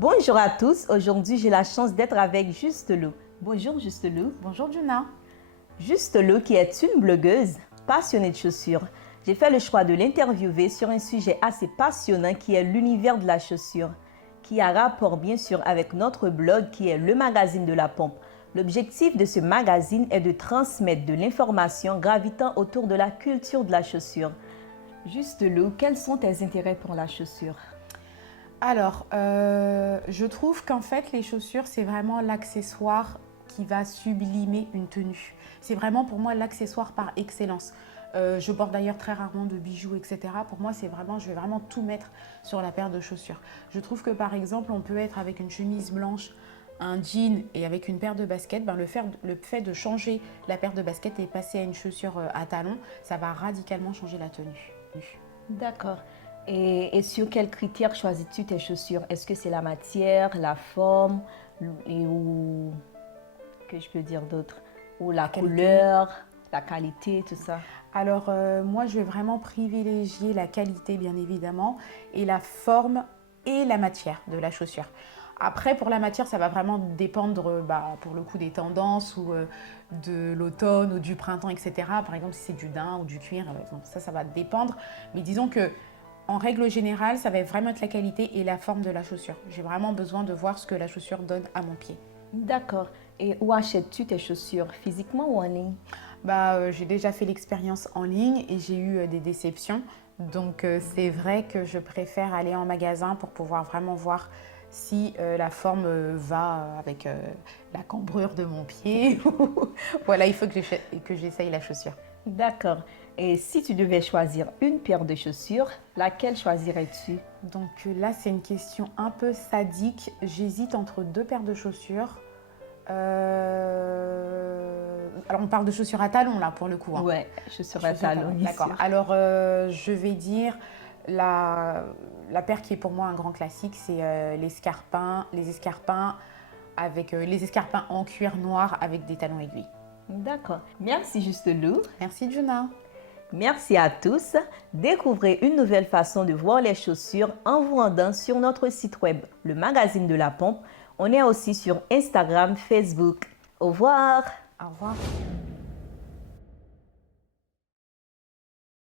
Bonjour à tous, aujourd'hui j'ai la chance d'être avec Juste Lou. Bonjour Juste Lou. Bonjour Juna. Juste Lou qui est une blogueuse passionnée de chaussures. J'ai fait le choix de l'interviewer sur un sujet assez passionnant qui est l'univers de la chaussure, qui a rapport bien sûr avec notre blog qui est le magazine de la pompe. L'objectif de ce magazine est de transmettre de l'information gravitant autour de la culture de la chaussure. Juste Lou, quels sont tes intérêts pour la chaussure? Alors, je trouve qu'en fait, les chaussures, c'est vraiment l'accessoire qui va sublimer une tenue. C'est vraiment pour moi l'accessoire par excellence. Je porte d'ailleurs très rarement de bijoux, etc. Pour moi, c'est vraiment, je vais vraiment tout mettre sur la paire de chaussures. Je trouve que par exemple, on peut être avec une chemise blanche, un jean et avec une paire de baskets, le fait de changer la paire de baskets et passer à une chaussure à talons, ça va radicalement changer la tenue. D'accord. Et sur quels critères choisis-tu tes chaussures? Est-ce que c'est la matière, la forme, ou que je peux dire d'autre? Ou la couleur, la qualité, tout ça? Alors, moi, je vais vraiment privilégier la qualité, bien évidemment, et la forme et la matière de la chaussure. Après, pour la matière, ça va vraiment dépendre, pour le coup, des tendances ou de l'automne ou du printemps, etc. Par exemple, si c'est du daim ou du cuir, ça va dépendre. Mais disons que, en règle générale, ça va vraiment être la qualité et la forme de la chaussure. J'ai vraiment besoin de voir ce que la chaussure donne à mon pied. D'accord. Et où achètes-tu tes chaussures? Physiquement ou en ligne? J'ai déjà fait l'expérience en ligne et j'ai eu des déceptions. Donc, c'est vrai que je préfère aller en magasin pour pouvoir vraiment voir si la forme va avec la cambrure de mon pied. Voilà, il faut que j'essaye la chaussure. D'accord. Et si tu devais choisir une paire de chaussures, laquelle choisirais-tu? Donc là, c'est une question un peu sadique. J'hésite entre deux paires de chaussures. Alors, on parle de chaussures à talons, là, pour le coup. Hein. Ouais, chaussures à talons, bien d'accord. sûr. Alors, je vais dire la paire qui est pour moi un grand classique, c'est les escarpins avec les escarpins en cuir noir avec des talons aiguilles. D'accord. Merci Juste Lou. Merci Juna. Merci à tous. Découvrez une nouvelle façon de voir les chaussures en vous rendant sur notre site web, le magazine de la pompe. On est aussi sur Instagram, Facebook. Au revoir. Au revoir.